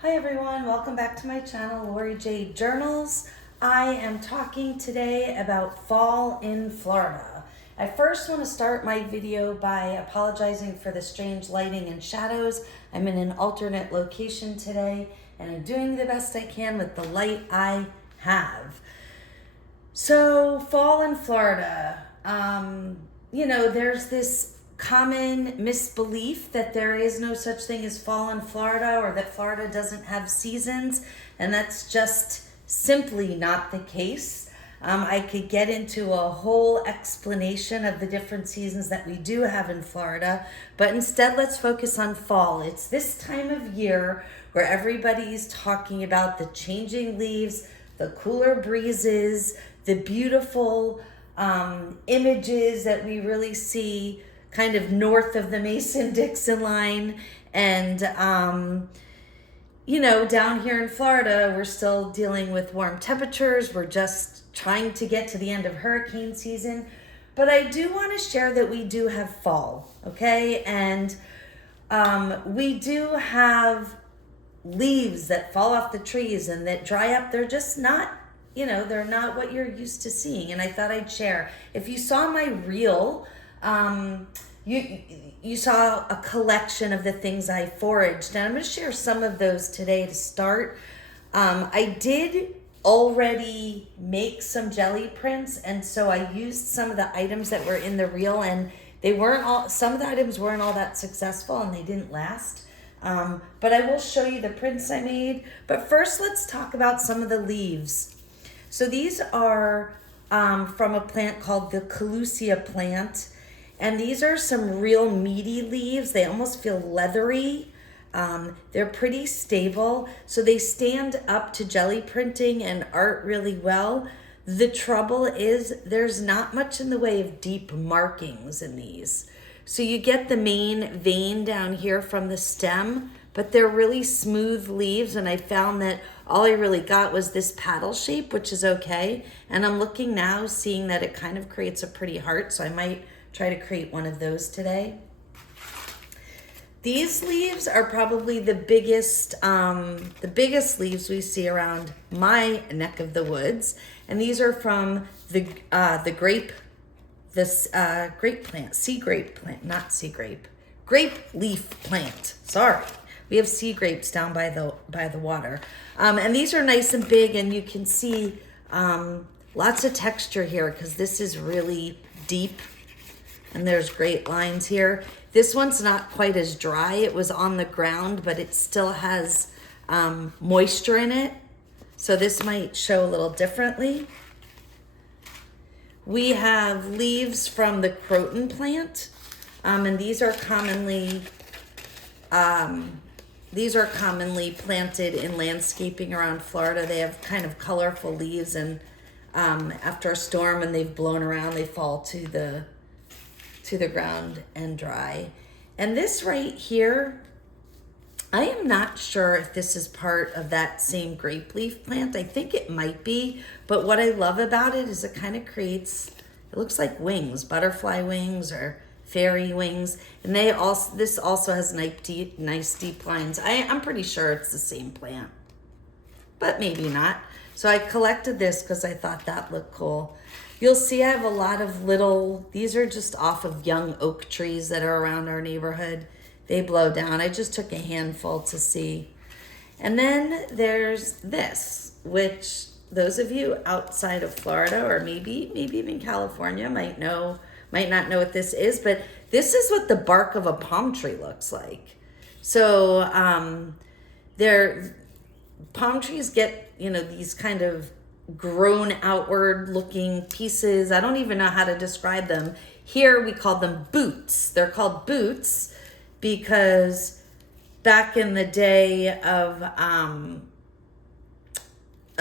Hi everyone, welcome back to my channel, Lori J Journals. I am talking today about fall in Florida. I first want to start my video by apologizing for the strange lighting and shadows. I'm in an alternate location today and I'm doing the best I can with the light I have. So, fall in Florida, there's this common misbelief that there is no such thing as fall in Florida or that Florida doesn't have seasons, and that's just simply not the case. I could get into a whole explanation of the different seasons that we do have in Florida, but instead let's focus on fall. It's this time of year where everybody's talking about the changing leaves, the cooler breezes, the beautiful images that we really see kind of north of the Mason-Dixon line. And, down here in Florida, we're still dealing with warm temperatures. We're just trying to get to the end of hurricane season. But I do want to share that we do have fall, okay? And we do have leaves that fall off the trees and that dry up. They're just not, they're not what you're used to seeing. And I thought I'd share. If you saw my reel, you saw a collection of the things I foraged, and I'm going to share some of those today to start. I did already make some jelly prints, and so I used some of the items that were in the reel, and some of the items weren't all that successful and they didn't last. But I will show you the prints I made. But first, let's talk about some of the leaves. So these are from a plant called the Calusia plant. And these are some real meaty leaves. They almost feel leathery. They're pretty stable. So they stand up to jelly printing and art really well. The trouble is there's not much in the way of deep markings in these. So you get the main vein down here from the stem, but they're really smooth leaves. And I found that all I really got was this paddle shape, which is okay. And I'm looking now, seeing that it kind of creates a pretty heart. So I might try to create one of those today. These leaves are probably the biggest leaves we see around my neck of the woods, and these are from the grape leaf plant. Sorry, we have sea grapes down by the water, and these are nice and big, and you can see lots of texture here because this is really deep. And there's great lines here. This one's not quite as dry. It was on the ground, but it still has moisture in it. So this might show a little differently. We have leaves from the croton plant. And these are commonly planted in landscaping around Florida. They have kind of colorful leaves, and after a storm and they've blown around, they fall to the ground and dry. And this right here, I am not sure if this is part of that same grape leaf plant. I think it might be, but what I love about it is it kind of creates, it looks like wings, butterfly wings or fairy wings. And this also has nice deep lines. I'm pretty sure it's the same plant, but maybe not. So I collected this because I thought that looked cool. You'll see I have a lot of these are just off of young oak trees that are around our neighborhood. They blow down. I just took a handful to see. And then there's this, which those of you outside of Florida or maybe even California might not know what this is, but this is what the bark of a palm tree looks like. So palm trees get, these kind of grown outward looking pieces. I don't even know how to describe them. Here we call them boots. They're called boots because back in the day of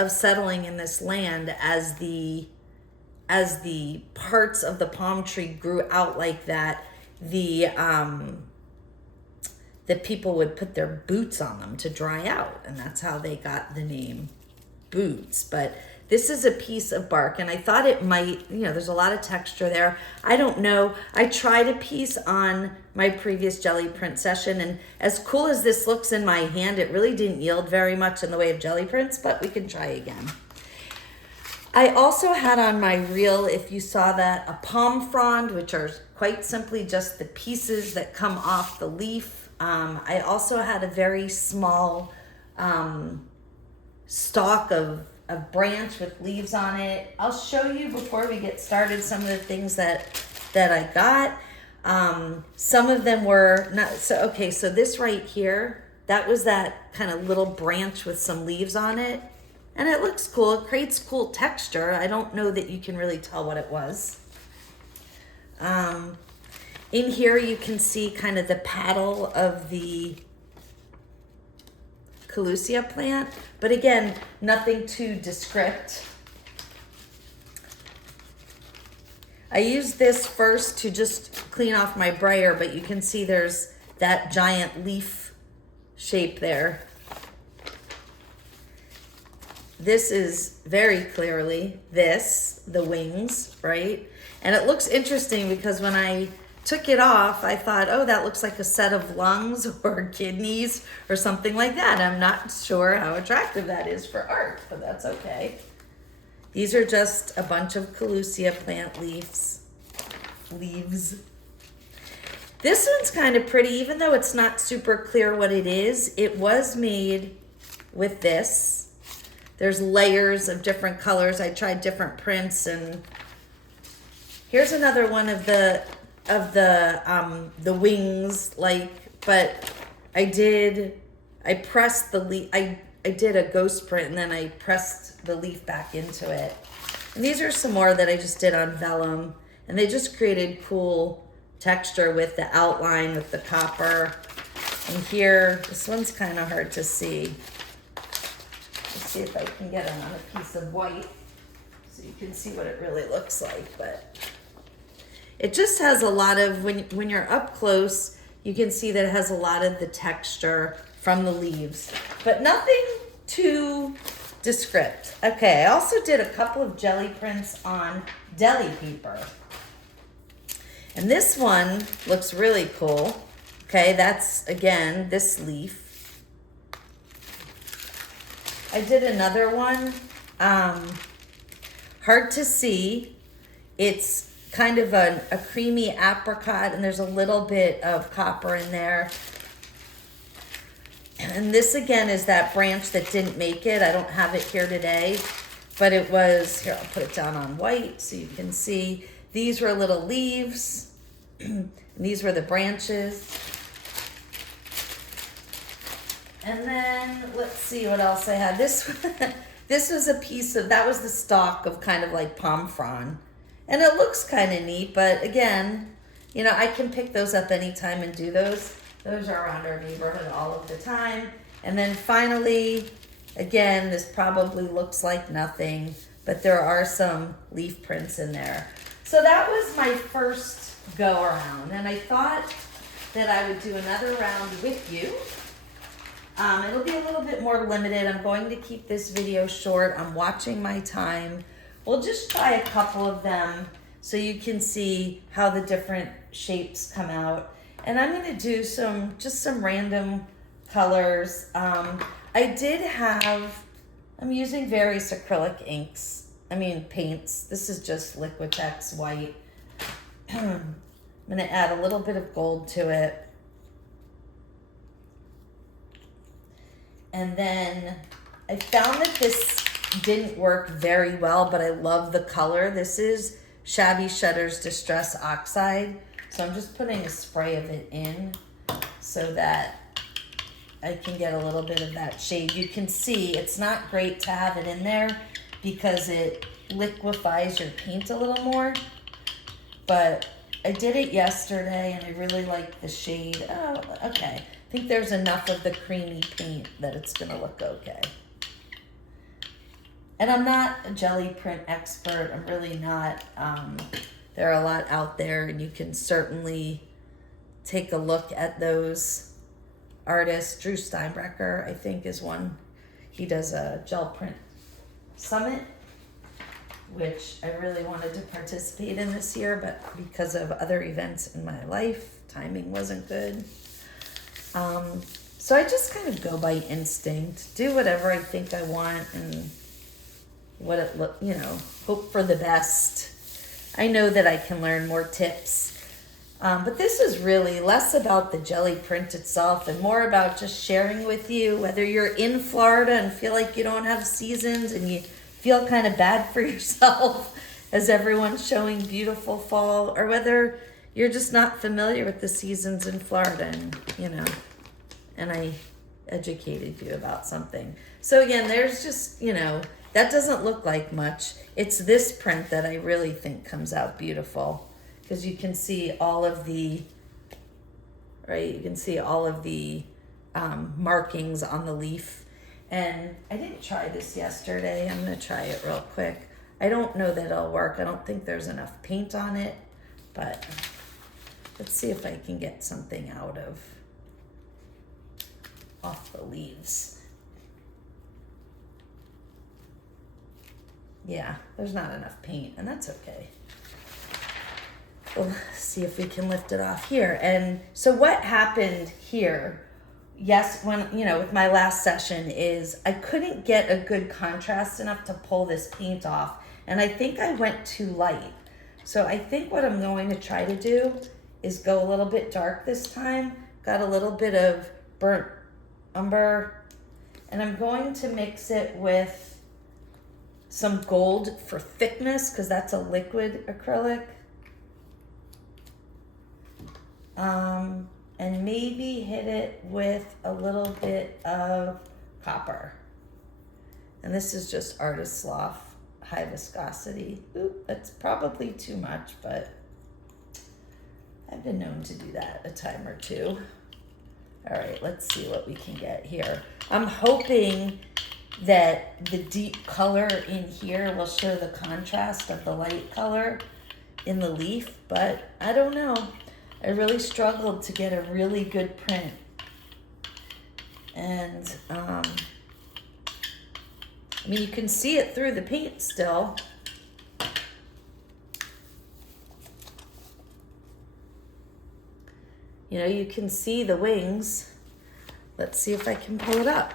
settling in this land, as the parts of the palm tree grew out like that, the people would put their boots on them to dry out, and that's how they got the name boots. But This is a piece of bark, and I thought it might, there's a lot of texture there. I don't know. I tried a piece on my previous jelly print session, and as cool as this looks in my hand, it really didn't yield very much in the way of jelly prints, but we can try again. I also had on my reel, if you saw that, a palm frond, which are quite simply just the pieces that come off the leaf. I also had a very small stalk of branch with leaves on it. I'll show you before we get started some of the things that I got. Some of them were not so okay. So this right here, that was that kind of little branch with some leaves on it, and it looks cool. It creates cool texture. I don't know that you can really tell what it was. In here you can see kind of the paddle of the Calusia plant, but again, nothing too descript. I used this first to just clean off my brayer, but you can see there's that giant leaf shape there. This is very clearly the wings, right? And it looks interesting because when I took it off, I thought, oh, that looks like a set of lungs or kidneys or something like that. I'm not sure how attractive that is for art, but that's okay. These are just a bunch of Calusia plant leaves. This one's kind of pretty, even though it's not super clear what it is. It was made with this. There's layers of different colors. I tried different prints, and here's another one of the wings, but I pressed the leaf. I did a ghost print, and then I pressed the leaf back into it. And these are some more that I just did on vellum, and they just created cool texture with the outline, with the copper. And here, this one's kind of hard to see. Let's see if I can get it on a piece of white so you can see what it really looks like, but it just has a lot of, when you're up close, you can see that it has a lot of the texture from the leaves, but nothing too descript. Okay, I also did a couple of jelly prints on deli paper. And this one looks really cool. Okay, that's, again, this leaf. I did another one, hard to see. It's kind of a creamy apricot, and there's a little bit of copper in there. And this again is that branch that didn't make it. I don't have it here today, but it was, here, I'll put it down on white so you can see. These were little leaves, and these were the branches. And then let's see what else I had. This was a piece of, that was the stalk of kind of like palm frond. And it looks kind of neat, but again, I can pick those up anytime and do those. Those are around our neighborhood all of the time. And then finally, again, this probably looks like nothing, but there are some leaf prints in there. So that was my first go around, and I thought that I would do another round with you. It'll be a little bit more limited. I'm going to keep this video short. I'm watching my time. We'll just try a couple of them so you can see how the different shapes come out. And I'm going to do some random colors. I'm using various acrylic paints. This is just Liquitex white. I'm going to add a little bit of gold to it. And then I found that this didn't work very well, but I love the color. This is Shabby Shutter's Distress Oxide. So I'm just putting a spray of it in so that I can get a little bit of that shade. You can see it's not great to have it in there because it liquefies your paint a little more. But I did it yesterday and I really like the shade. Oh, okay. I think there's enough of the creamy paint that it's gonna look okay. And I'm not a jelly print expert. I'm really not. There are a lot out there, and you can certainly take a look at those artists. Drew Steinbrecher, I think, is one. He does a gel print summit. which I really wanted to participate in this year, but because of other events in my life, timing wasn't good. So I just kind of go by instinct, do whatever I think I want, and hope for the best. I know that I can learn more tips. But this is really less about the jelly print itself and more about just sharing with you, whether you're in Florida and feel like you don't have seasons and you feel kind of bad for yourself as everyone's showing beautiful fall, or whether you're just not familiar with the seasons in Florida and I educated you about something. So again, there's just, that doesn't look like much. It's this print that I really think comes out beautiful, because you can see all of the, markings on the leaf. And I didn't try this yesterday. I'm going to try it real quick. I don't know that it'll work. I don't think there's enough paint on it, but let's see if I can get something off the leaves. Yeah, there's not enough paint, and that's okay. We'll see if we can lift it off here. And so what happened here, with my last session, is I couldn't get a good contrast enough to pull this paint off. And I think I went too light. So I think what I'm going to try to do is go a little bit dark this time. Got a little bit of burnt umber. And I'm going to mix it with some gold for thickness, because that's a liquid acrylic. And maybe hit it with a little bit of copper. And this is just Artist Slough, high viscosity. Oop, that's probably too much, but I've been known to do that a time or two. All right, let's see what we can get here. I'm hoping that the deep color in here will show the contrast of the light color in the leaf, but I don't know. I really struggled to get a really good print. And, you can see it through the paint still. You can see the wings. Let's see if I can pull it up.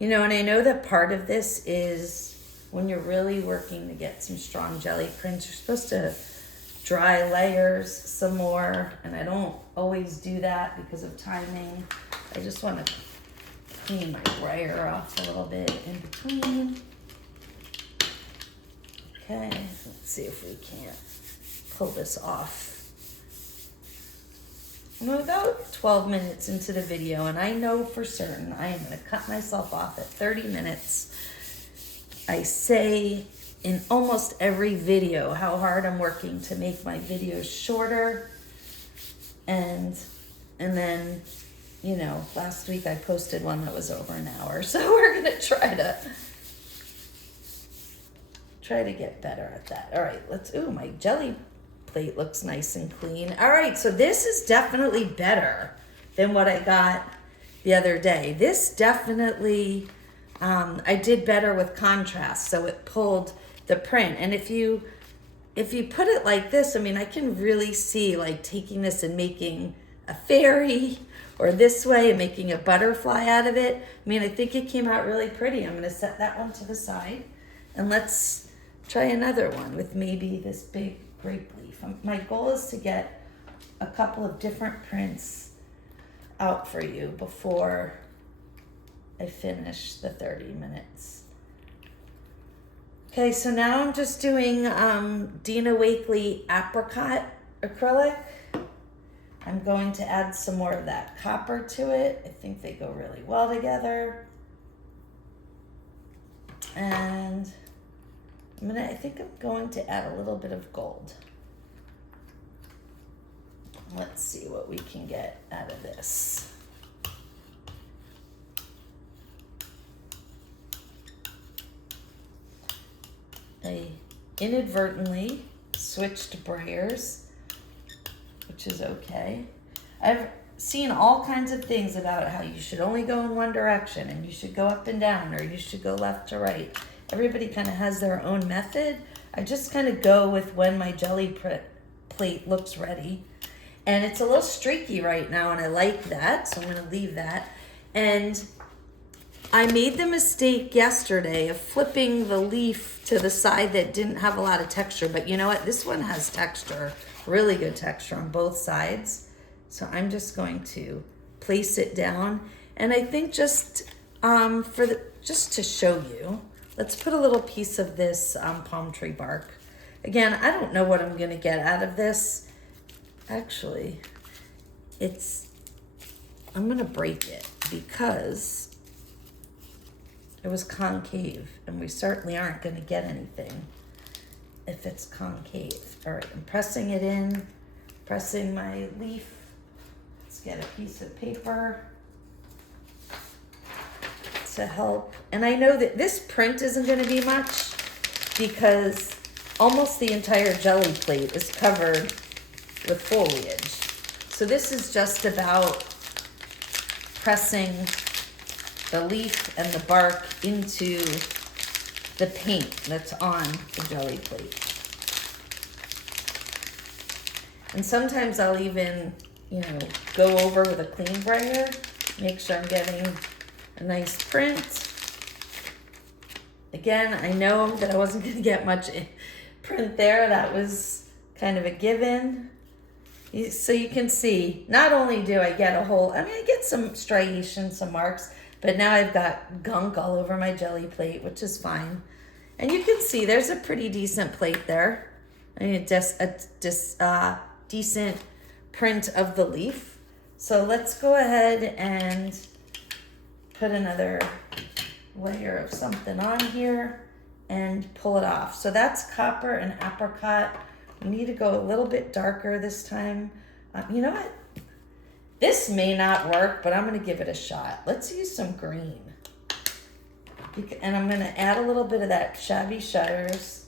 And I know that part of this is when you're really working to get some strong jelly prints, you're supposed to dry layers some more, and I don't always do that because of timing. I just want to clean my brayer off a little bit in between. Okay, let's see if we can't pull this off. I'm about 12 minutes into the video, and I know for certain I am going to cut myself off at 30 minutes. I say in almost every video how hard I'm working to make my videos shorter, and then last week I posted one that was over an hour, so we're gonna try to get better at that. All right, my jelly plate looks nice and clean. All right, so this is definitely better than what I got the other day. This definitely I did better with contrast, so it pulled the print. And if you put it like this, I can really see like taking this and making a fairy, or this way and making a butterfly out of it. I think it came out really pretty. I'm going to set that one to the side, and let's try another one with maybe this big grape leaf. My goal is to get a couple of different prints out for you before I finish the 30 minutes. Okay, so now I'm just doing Dina Wakley apricot acrylic. I'm going to add some more of that copper to it. I think they go really well together. And I think I'm going to add a little bit of gold. Let's see what we can get out of this. I inadvertently switched brayers, which is okay. seen all kinds of things about how you should only go in one direction and you should go up and down or you should go left to right. Everybody kind of has their own method. I just kind of go with when my jelly plate looks ready. And it's a little streaky right now and I like that, so I'm going to leave that. And I made the mistake yesterday of flipping the leaf to the side that didn't have a lot of texture, but you know what? This one has texture, really good texture on both sides. So I'm just going to place it down. And I think just just to show you, let's put a little piece of this palm tree bark. Again, I don't know what I'm gonna get out of this. Actually, I'm gonna break it because it was concave and we certainly aren't gonna get anything if it's concave. All right, I'm pressing it in, pressing my leaf. Let's get a piece of paper to help. And I know that this print isn't gonna be much because almost the entire jelly plate is covered with foliage. So this is just about pressing the leaf and the bark into the paint that's on the jelly plate. And sometimes I'll even, go over with a clean brayer, make sure I'm getting a nice print. Again, I know that I wasn't gonna get much print there. That was kind of a given. So you can see, not only do I get I get some striations, some marks, but now I've got gunk all over my jelly plate, which is fine. And you can see there's a pretty decent plate there. I mean, just a decent print of the leaf. So let's go ahead and put another layer of something on here and pull it off. So that's copper and apricot. We need to go a little bit darker this time. You know what? This may not work, but I'm going to give it a shot. Let's use some green. And I'm going to add a little bit of that shabby shutters.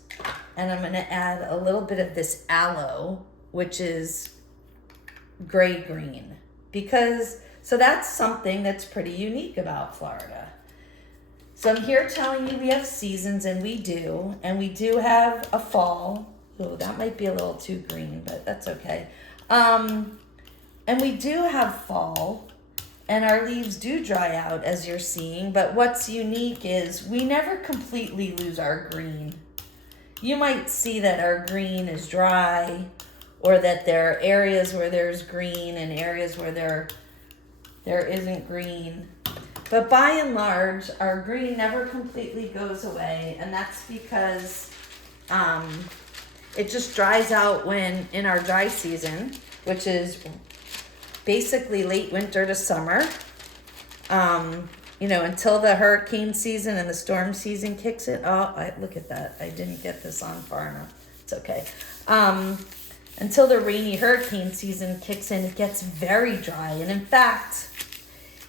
And I'm going to add a little bit of this aloe, which is gray green. So that's something that's pretty unique about Florida. So I'm here telling you we have seasons, and we do. And we do have a fall. Oh, that might be a little too green, but that's okay. And we do have fall, and our leaves do dry out, as you're seeing. But what's unique is we never completely lose our green. You might see that our green is dry, or that there are areas where there's green and areas where there isn't green. But by and large, our green never completely goes away, and that's because it just dries out in our dry season, which is basically late winter to summer, until the hurricane season and the storm season kicks in. Look at that. I didn't get this on far enough. It's okay. Until the rainy hurricane season kicks in, it gets very dry. And in fact,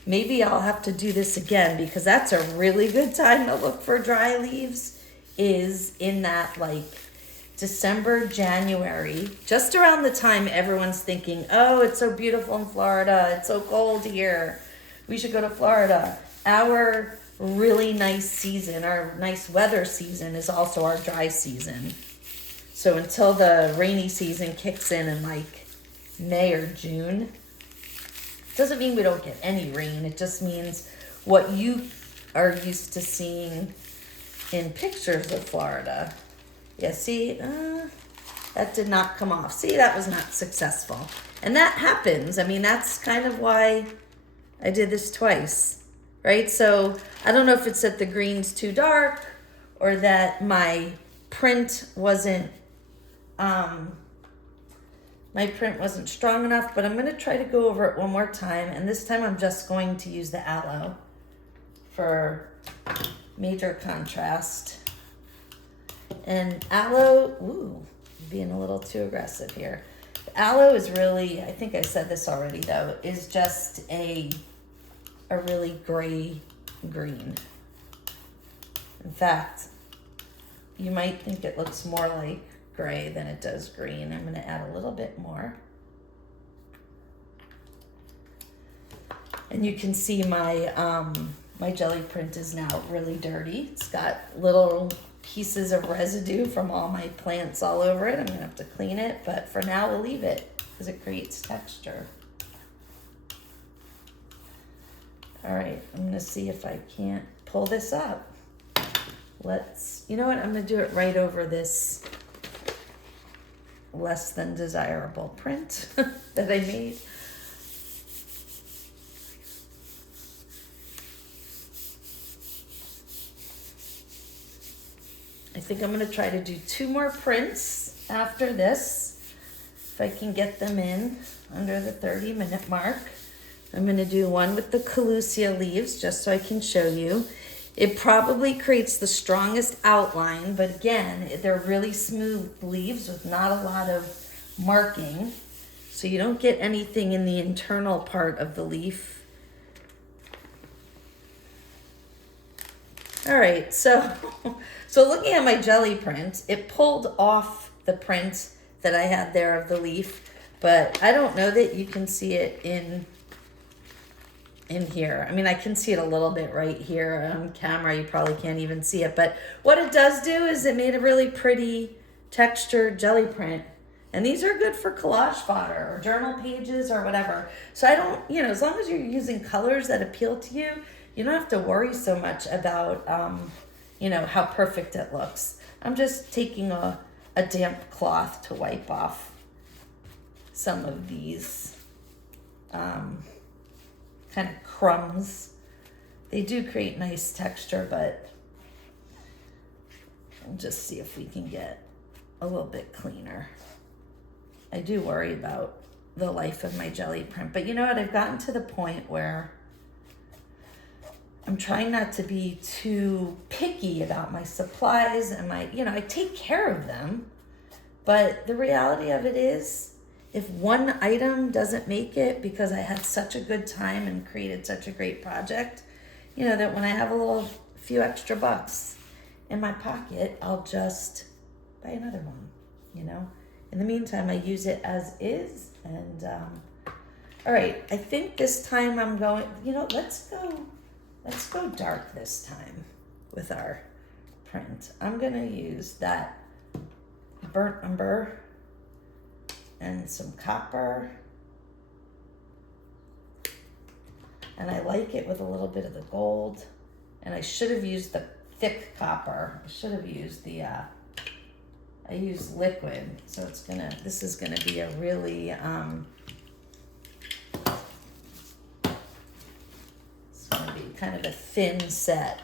maybe I'll have to do this again because that's a really good time to look for dry leaves, is in that December, January, just around the time everyone's thinking, oh, it's so beautiful in Florida, it's so cold here, we should go to Florida. Our really nice season, our nice weather season, is also our dry season. So until the rainy season kicks in May or June, doesn't mean we don't get any rain. It just means what you are used to seeing in pictures of Florida. Yeah, see, that did not come off. See, that was not successful. And that happens. I mean, that's kind of why I did this twice, right? So I don't know if it's that the green's too dark or that my print wasn't strong enough, but I'm going to try to go over it one more time. And this time I'm just going to use the aloe for major contrast. And aloe, being a little too aggressive here. Aloe is really, I think I said this already though, is just a really gray green. In fact, you might think it looks more like gray than it does green. I'm going to add a little bit more. And you can see my my jelly print is now really dirty. It's got little pieces of residue from all my plants all over it. I'm gonna have to clean it, but for now we'll leave it because it creates texture. All right, I'm gonna see if I can't pull this up. You know what, I'm gonna do it right over this less than desirable print that I made. I think I'm gonna try to do 2 more prints after this, if I can get them in under the 30-minute mark. I'm gonna do one with the Calusia leaves just so I can show you. It probably creates the strongest outline, but again, they're really smooth leaves with not a lot of marking, so you don't get anything in the internal part of the leaf. All right, so looking at my jelly print, it pulled off the print that I had there of the leaf, but I don't know that you can see it in here. I mean, I can see it a little bit right here on camera. You probably can't even see it, but what it does do is it made a really pretty textured jelly print. And these are good for collage fodder or journal pages or whatever. So I don't, as long as you're using colors that appeal to you, you don't have to worry so much about, how perfect it looks. I'm just taking a damp cloth to wipe off some of these kind of crumbs. They do create nice texture, but we'll just see if we can get a little bit cleaner. I do worry about the life of my jelly print, but you know what? I've gotten to the point where I'm trying not to be too picky about my supplies and I take care of them, but the reality of it is, if one item doesn't make it because I had such a good time and created such a great project, that when I have a few extra bucks in my pocket, I'll just buy another one, In the meantime, I use it as is. And, all right, I think this time I'm going, let's go dark this time with our print. I'm gonna use that burnt umber and some copper, and I like it with a little bit of the gold, and I should have used the thick copper. I should have used I used liquid, so this is gonna be a really it's gonna be kind of a thin set,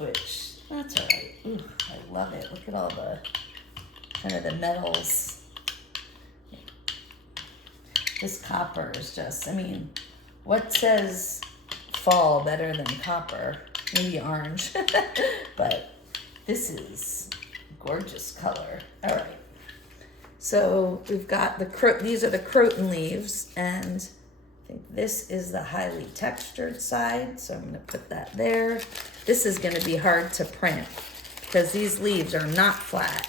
which that's all right. Ooh, I love it. Look at all the kind of the metals. This copper is just, what says fall better than copper? Maybe orange, but this is gorgeous color. All right, so we've got these are the croton leaves, and I think this is the highly textured side, so I'm going to put that there. This is going to be hard to print because these leaves are not flat,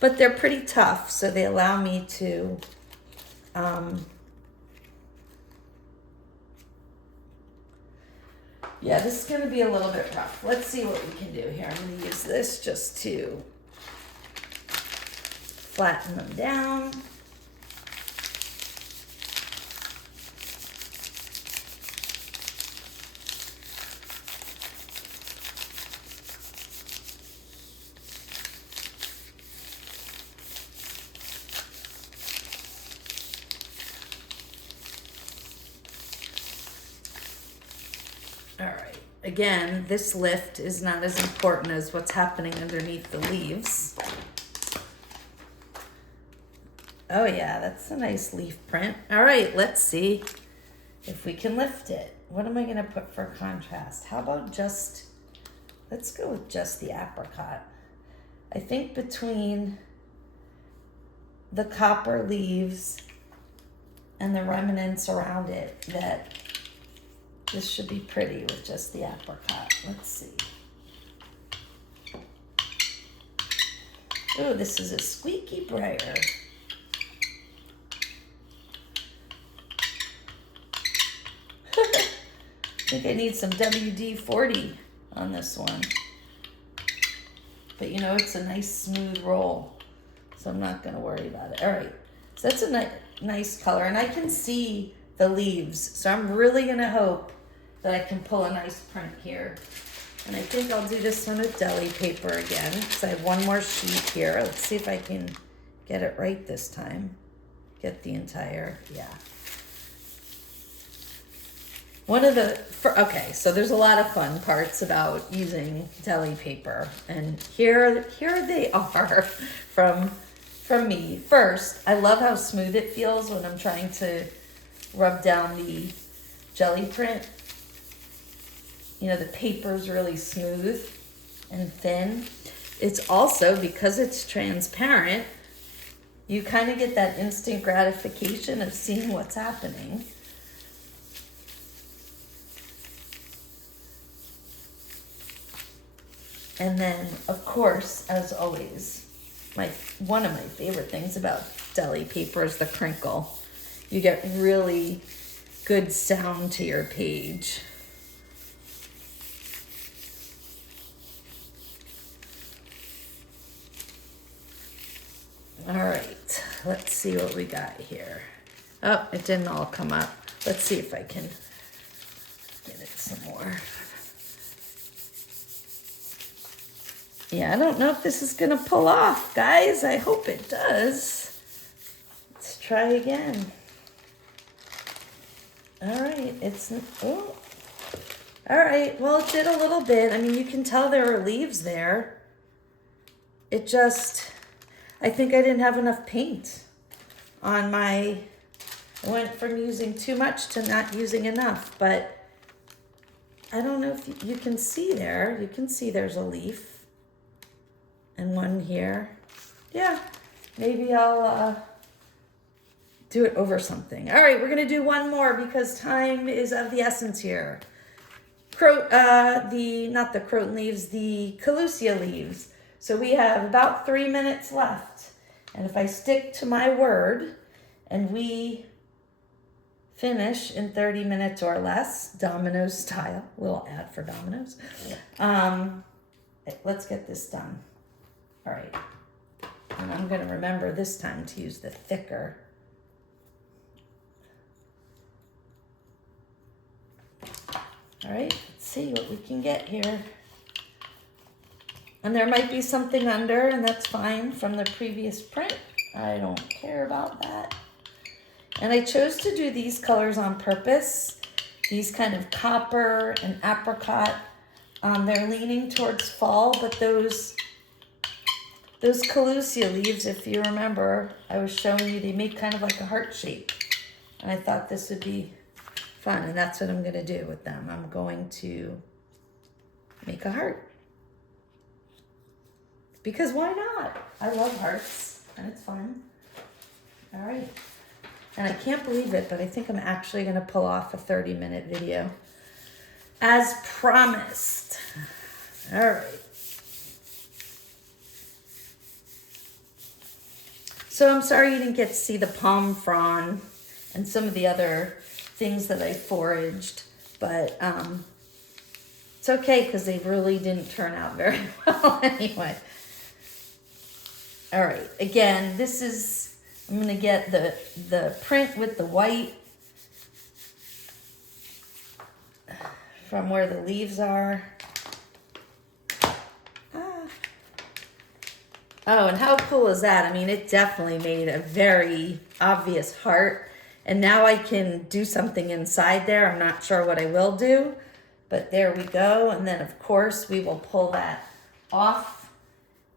but they're pretty tough, so they allow me to yeah, this is going to be a little bit rough. Let's see what we can do here. I'm going to use this just to flatten them down. All right, again, this lift is not as important as what's happening underneath the leaves. Oh yeah, that's a nice leaf print. All right, let's see if we can lift it. What am I gonna put for contrast? How about let's go with just the apricot. I think between the copper leaves and the remnants around it that this should be pretty with just the apricot. Let's see. Oh, this is a squeaky briar. think I need some WD-40 on this one. But you know, it's a nice smooth roll, so I'm not gonna worry about it. All right, so that's a nice color, and I can see the leaves, so I'm really gonna hope that I can pull a nice print here. And I think I'll do this one with deli paper again, because I have one more sheet here. Let's see if I can get it right this time. Get the entire, yeah. Okay, so there's a lot of fun parts about using deli paper, and here they are from me. First, I love how smooth it feels when I'm trying to rub down the jelly print. You know, the paper's really smooth and thin. It's also, because it's transparent, you kind of get that instant gratification of seeing what's happening. And then, of course, as always, one of my favorite things about deli paper is the crinkle. You get really good sound to your page. All right, let's see what we got here. Oh, it didn't all come up. Let's see if I can get it some more. Yeah, I don't know if this is gonna pull off, guys. I hope it does. Let's try again. All right, oh. All right, well, it did a little bit. I mean, you can tell there are leaves there. I think I didn't have enough paint on I went from using too much to not using enough, but I don't know if you can see there. You can see there's a leaf. And one here. Yeah, maybe I'll do it over something. All right, we're gonna do one more because time is of the essence here. Not the croton leaves, the collusia leaves. So we have about 3 minutes left. And if I stick to my word and we finish in 30 minutes or less, Domino's style, little ad for Domino's. Let's get this done. All right, and I'm gonna remember this time to use the thicker. All right, let's see what we can get here. And there might be something under, and that's fine from the previous print. I don't care about that. And I chose to do these colors on purpose. These kind of copper and apricot. They're leaning towards fall, but those collusia leaves, if you remember, I was showing you, they make kind of like a heart shape. And I thought this would be fun, and that's what I'm gonna do with them. I'm going to make a heart. Because why not? I love hearts, and it's fun. All right. And I can't believe it, but I think I'm actually gonna pull off a 30-minute video. As promised. All right. So I'm sorry you didn't get to see the palm frond and some of the other things that I foraged, but it's okay because they really didn't turn out very well anyway. All right, again, I'm gonna get the print with the white from where the leaves are. Oh, and how cool is that? I mean, it definitely made a very obvious heart. And now I can do something inside there. I'm not sure what I will do, but there we go. And then, of course, we will pull that off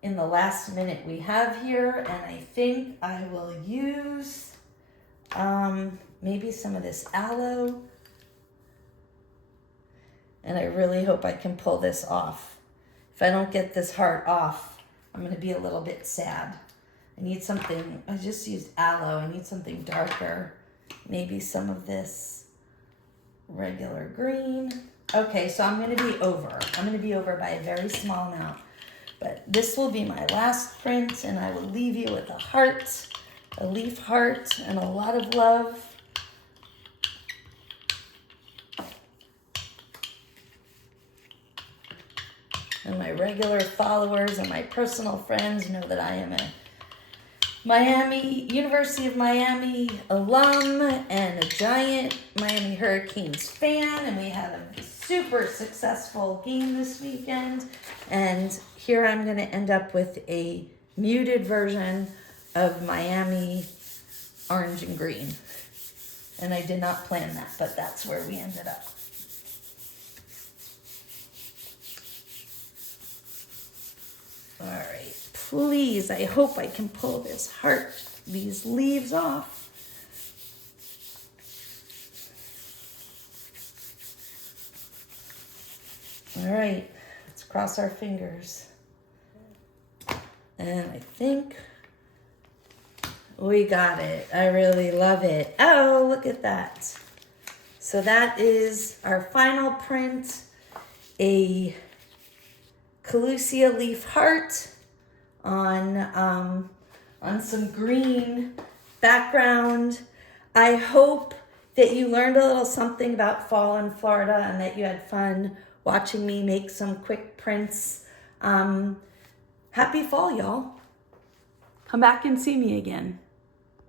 in the last minute we have here. And I think I will use maybe some of this aloe. And I really hope I can pull this off. If I don't get this heart off, I'm gonna be a little bit sad. I need something, I just used aloe. I need something darker. Maybe some of this regular green. Okay, so I'm gonna be over. I'm gonna be over by a very small amount. But this will be my last print, and I will leave you with a heart, a leaf heart, and a lot of love. And my regular followers and my personal friends know that I am a University of Miami alum and a giant Miami Hurricanes fan, and we had a super successful game this weekend. And here I'm going to end up with a muted version of Miami orange and green. And I did not plan that, but that's where we ended up. All right, please, I hope I can pull these leaves off. All right, let's cross our fingers. And I think we got it. I really love it. Oh, look at that. So that is our final print, a Calusia leaf heart on some green background. I hope that you learned a little something about fall in Florida and that you had fun watching me make some quick prints. Happy fall, y'all. Come back and see me again.